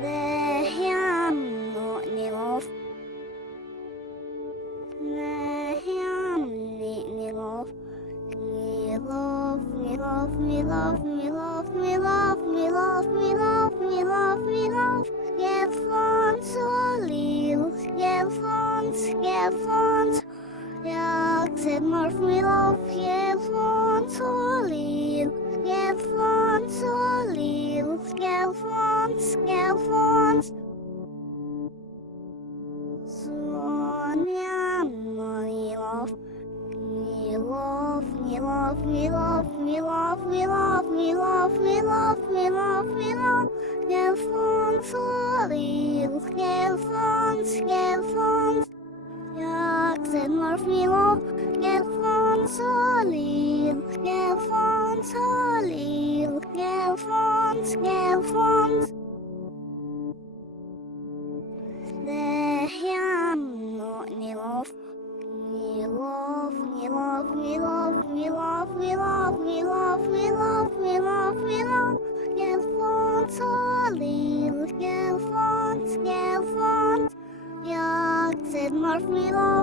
대한민국 We love, we love, we love, we love, we love, we love, we love, we love, we love. Get fun så liv, get fun. Jag ser morf we love, get fun så liv, get fun så liv, get fun. Sonja, we love. We love, we love, we love, we love, we love, we love, we love, we love, we love. Get fun så liv, get fun. Jag ser morf we love, get fun så liv, get fun så liv, get fun. Det är ni love. We love, we love, we love, we love, we love, we love, we love, we love, we love. Get fun så liv, get fun. Jag ser morf we love.